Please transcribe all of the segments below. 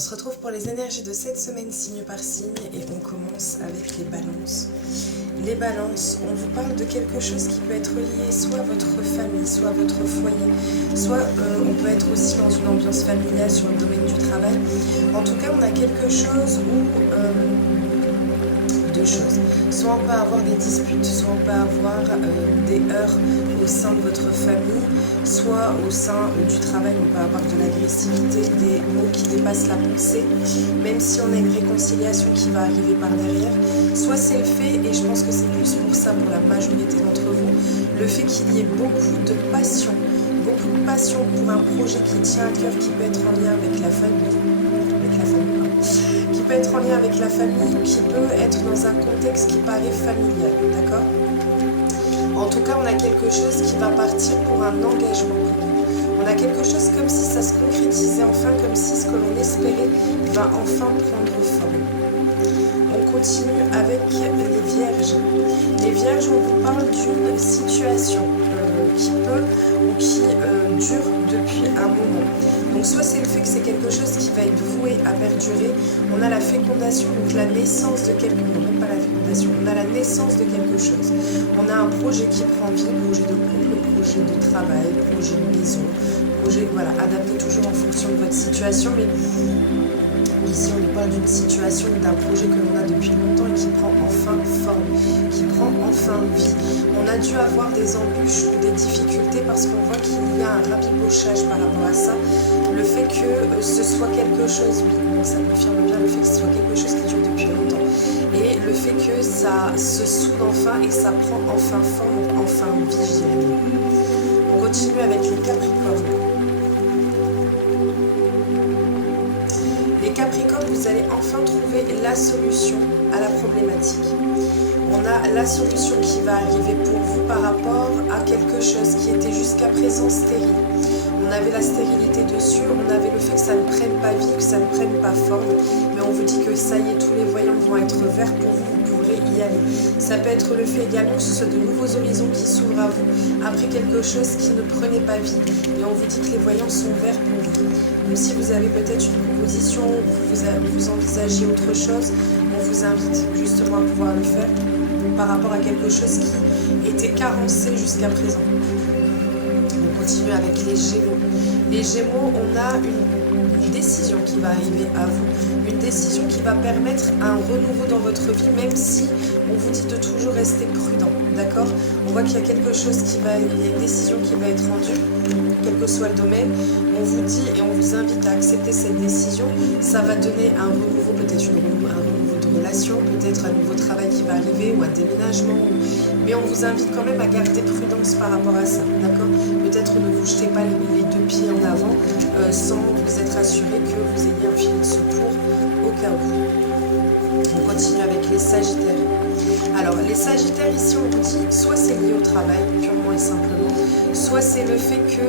se retrouve pour les énergies de cette semaine signe par signe et on commence avec les balances. Les balances, on vous parle de quelque chose qui peut être lié soit à votre famille, soit à votre foyer, soit on peut être aussi dans une ambiance familiale sur le domaine du travail. En tout cas, on a quelque chose où... deux choses. Soit on peut avoir des disputes, soit on peut avoir des heurts au sein de votre famille, soit au sein du travail, on peut avoir de l'agressivité, des mots qui dépassent la pensée, même si on a une réconciliation qui va arriver par derrière. Soit c'est le fait, et je pense que c'est plus pour ça pour la majorité d'entre vous, le fait qu'il y ait beaucoup de passion pour un projet qui tient à cœur, qui peut être en lien avec la famille, qui peut être en lien avec la famille, qui peut être dans un contexte qui paraît familial, d'accord? En tout cas, on a quelque chose qui va partir pour un engagement. On a quelque chose comme si ça se concrétisait enfin, comme si ce que l'on espérait va enfin prendre forme. On continue avec les vierges. Les vierges, on vous parle d'une situation qui peut ou qui dure depuis un moment. Donc soit c'est le fait que c'est quelque chose qui va être voué à perdurer. On a la fécondation, donc la naissance de quelque chose. Non, pas la fécondation, on a la naissance de quelque chose. On a un projet qui prend vie, projet de couple, projet de travail, projet de maison, projet, voilà, adapté toujours en fonction de votre situation. Mais ici, on nous parle d'une situation, d'un projet que l'on a depuis longtemps et qui prend enfin forme, qui prend enfin vie. On a dû avoir des embûches ou des difficultés parce qu'on voit qu'il y a un rabibochage par rapport à ça. Le fait que ce soit quelque chose, oui, ça confirme bien le fait que ce soit quelque chose qui dure depuis longtemps. Et le fait que ça se soude enfin et ça prend enfin forme, enfin vie, je dirais. On continue avec les Capricornes. Les Capricornes, vous allez enfin trouver la solution à la problématique. On a la solution qui va arriver pour vous par rapport à quelque chose qui était jusqu'à présent stérile. On avait la stérilité dessus, on avait le fait que ça ne prenne pas vie, que ça ne prenne pas forme, mais on vous dit que ça y est, tous les voyants vont être verts pour vous, vous pourrez y aller. Ça peut être le fait également que ce soit de nouveaux horizons qui s'ouvrent à vous, après quelque chose qui ne prenait pas vie, et on vous dit que les voyants sont verts pour vous. Donc si vous avez peut-être une proposition, vous envisagez autre chose, on vous invite justement à pouvoir le faire par rapport à quelque chose qui était carencé jusqu'à présent. On continue avec les Gémeaux. Les Gémeaux, on a une décision qui va arriver à vous, une décision qui va permettre un renouveau dans votre vie, même si on vous dit de toujours rester prudent, d'accord? On voit qu'il y a quelque chose il y a une décision qui va être rendue, quel que soit le domaine. On vous dit et on vous invite à accepter cette décision. Ça va donner un renouveau, peut-être un renouveau de relation, peut-être un nouveau travail qui va arriver ou un déménagement. Mais on vous invite quand même à garder prudence par rapport à ça, d'accord? Peut-être ne vous jetez pas les deux pieds en avant sans vous être assuré que vous ayez un filet de secours au cas où. On continue avec les Sagittaires. Alors les Sagittaires ici on vous dit soit c'est lié au travail purement et simplement, soit c'est le fait que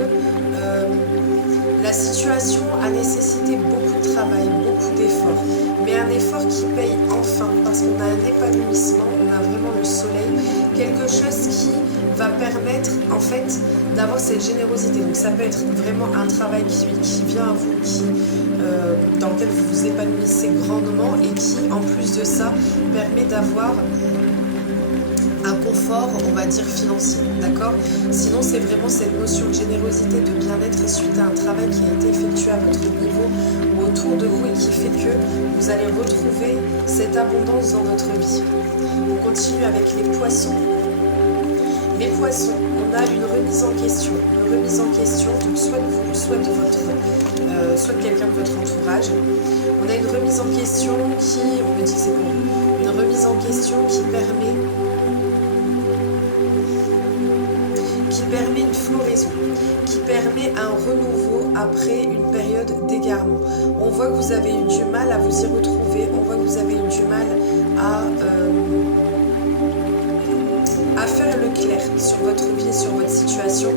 la situation a nécessité beaucoup de travail, beaucoup d'efforts, mais un effort qui paye enfin parce qu'on a un épanouissement, on a vraiment le soleil, quelque chose qui va permettre en fait d'avoir cette générosité. Donc ça peut être vraiment un travail qui vient à vous, dans lequel vous vous épanouissez grandement et qui en plus de ça permet d'avoir un confort, on va dire, financier, d'accord? Sinon, c'est vraiment cette notion de générosité, de bien-être suite à un travail qui a été effectué à votre niveau ou autour de vous et qui fait que vous allez retrouver cette abondance dans votre vie. On continue avec les Poissons. Les Poissons, on a une remise en question. Une remise en question, donc soit de vous, soit de quelqu'un de votre entourage. On a une remise en question on me dit que c'est pour vous, une remise en question qui permet une floraison, qui permet un renouveau après une période d'égarement. On voit que vous avez eu du mal à vous y retrouver, on voit que vous avez eu du mal à faire le clair sur votre vie, sur votre situation.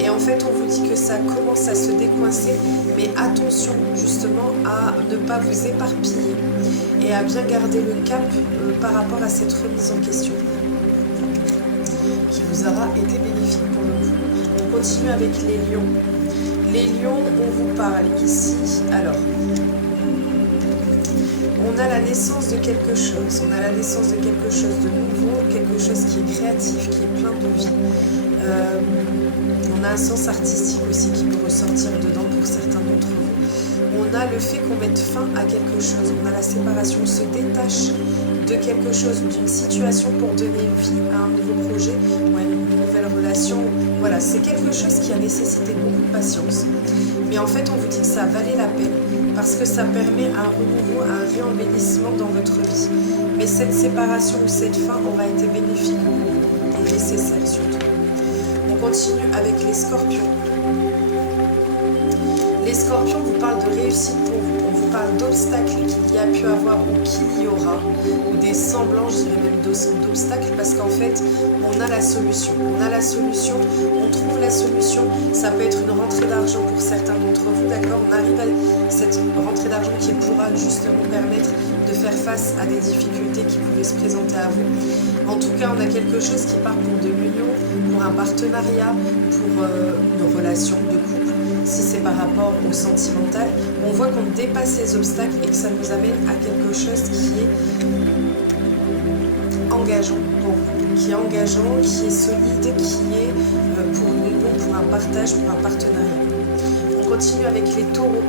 Et en fait, on vous dit que ça commence à se décoincer, mais attention justement à ne pas vous éparpiller et à bien garder le cap par rapport à cette remise en question qui vous aura été bénéfique pour le coup. On continue avec les lions. Les lions, on vous parle ici. Alors, naissance de quelque chose. On a la naissance de quelque chose de nouveau, quelque chose qui est créatif, qui est plein de vie. On a un sens artistique aussi qui peut ressortir dedans pour certains d'entre vous. On a le fait qu'on mette fin à quelque chose. On a la séparation, on se détache de quelque chose ou d'une situation pour donner vie à un nouveau projet ou à une nouvelle relation. Voilà, c'est quelque chose qui a nécessité beaucoup de patience. Mais en fait, on vous dit que ça valait la peine parce que ça permet un renouveau, un réembellissement dans votre vie. Mais cette séparation ou cette fin aura été bénéfique et nécessaire surtout. On continue avec les scorpions. Les scorpions vous parlent de réussite pour vous. On vous parle d'obstacles qu'il y a pu avoir ou qu'il y aura, ou des semblants, je dirais même d'obstacles, parce qu'en fait, on a la solution. On a la solution, on trouve la solution. Ça peut être une rentrée d'argent pour certains d'entre vous, d'accord? On arrive à cette rentrée d'argent qui pourra justement permettre de faire face à des difficultés qui pouvaient se présenter à vous. En tout cas, on a quelque chose qui part pour de l'union, pour un partenariat, pour une relation de couple. Si c'est par rapport au sentimental, on voit qu'on dépasse les obstacles et que ça nous amène à quelque chose qui est engageant pour vous, qui est solide, qui est pour nous, pour un partage, pour un partenariat. On continue avec les taureaux.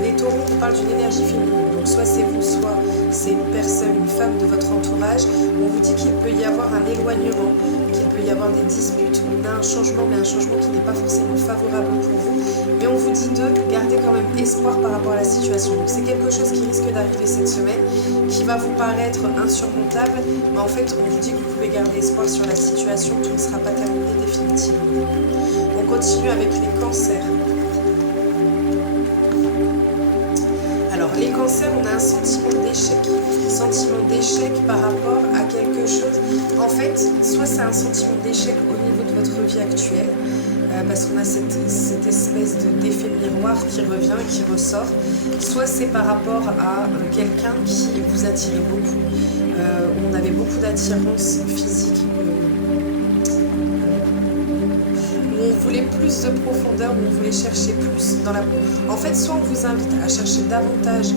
Les taureaux, on parle d'une énergie féminine. Donc soit c'est vous, soit c'est une personne, une femme de votre entourage. On vous dit qu'il peut y avoir un éloignement, qu'il peut y avoir des disputes. On a un changement, mais un changement qui n'est pas forcément favorable pour vous. Mais on vous dit de garder quand même espoir par rapport à la situation. Donc c'est quelque chose qui risque d'arriver cette semaine, qui va vous paraître insurmontable. Mais en fait, on vous dit que vous pouvez garder espoir sur la situation. Tout ne sera pas terminé définitivement. On continue avec les cancers. Alors, les cancers, on a un sentiment d'échec. Sentiment d'échec par rapport à quelque chose. En fait, soit c'est un sentiment d'échec au niveau de votre vie actuelle, parce qu'on a cette espèce d'effet miroir qui revient, qui ressort. Soit c'est par rapport à quelqu'un qui vous attirait beaucoup. On avait beaucoup d'attirance physique. On voulait plus de profondeur, où on voulait chercher plus dans la... En fait, soit on vous invite à chercher davantage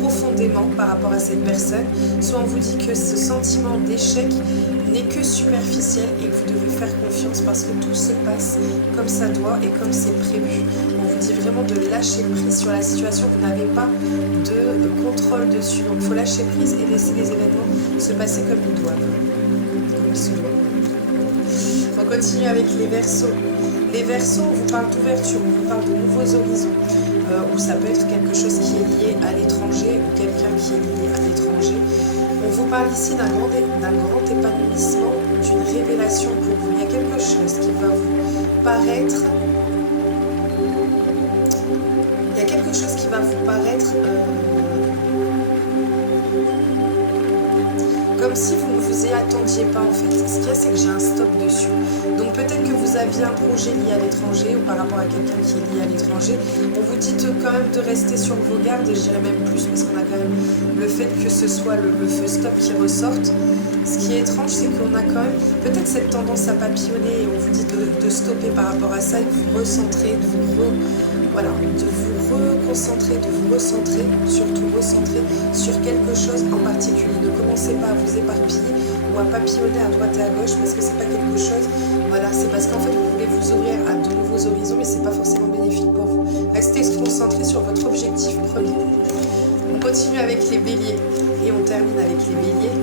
profondément par rapport à cette personne, soit on vous dit que ce sentiment d'échec n'est que superficiel et que vous devez faire confiance parce que tout se passe comme ça doit et comme c'est prévu. On vous dit vraiment de lâcher prise sur la situation, vous n'avez pas de contrôle dessus. Donc il faut lâcher prise et laisser les événements se passer comme ils doivent. Comme ils se doivent. On continue avec les Verseaux. Les Verseaux, on vous parle d'ouverture, on vous parle de nouveaux horizons, ou ça peut être quelque chose qui est lié à l'étranger ou quelqu'un qui est lié à l'étranger. On vous parle ici d'un grand épanouissement, d'une révélation pour vous. Il y a quelque chose qui va vous paraître... Il y a quelque chose qui va vous paraître... comme si vous ne vous y attendiez pas en fait. Ce qu'il y a, c'est que j'ai un stop dessus. Donc peut-être que vous aviez un projet lié à l'étranger ou par rapport à quelqu'un qui est lié à l'étranger. On vous dit quand même de rester sur vos gardes, et je dirais même plus parce qu'on a quand même le fait que ce soit le feu stop qui ressorte. Ce qui est étrange, c'est qu'on a quand même peut-être cette tendance à papillonner et on vous dit de stopper par rapport à ça et de vous recentrer, de vous reconcentrer, de vous recentrer, surtout recentrer sur quelque chose en particulier. Ne commencez pas à vous éparpiller ou à papillonner à droite et à gauche parce que c'est pas quelque chose, voilà, c'est parce qu'en fait vous voulez vous ouvrir à de nouveaux horizons mais c'est pas forcément bénéfique pour vous. Restez concentré sur votre objectif premier. On continue avec les béliers et on termine avec les béliers.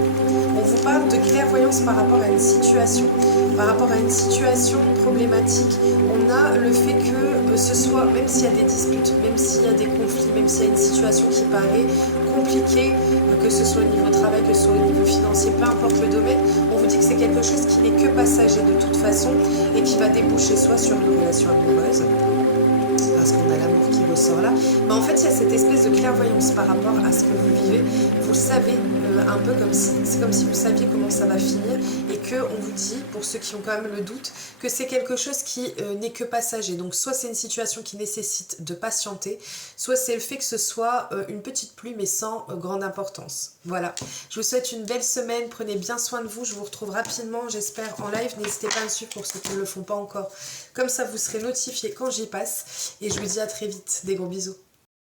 On vous parle de clairvoyance par rapport à une situation, par rapport à une situation problématique. On a le fait que ce soit, même s'il y a des disputes, même s'il y a des conflits, même s'il y a une situation qui paraît compliquée, que ce soit au niveau travail, que ce soit au niveau financier, peu importe le domaine, on vous dit que c'est quelque chose qui n'est que passager de toute façon et qui va déboucher soit sur une relation amoureuse, parce qu'on a l'amour qui ressort là, mais en fait il y a cette espèce de clairvoyance par rapport à ce que vous vivez, vous le savez un peu comme si, c'est comme si vous saviez comment ça va finir et qu'on vous dit, pour ceux qui ont quand même le doute, que c'est quelque chose qui n'est que passager. Donc soit c'est une situation qui nécessite de patienter, soit c'est le fait que ce soit une petite pluie mais sans grande importance. Voilà, je vous souhaite une belle semaine, prenez bien soin de vous, je vous retrouve rapidement, j'espère en live, n'hésitez pas à me suivre pour ceux qui ne le font pas encore, comme ça vous serez notifiés quand j'y passe, et je vous dis à très vite, des gros bisous.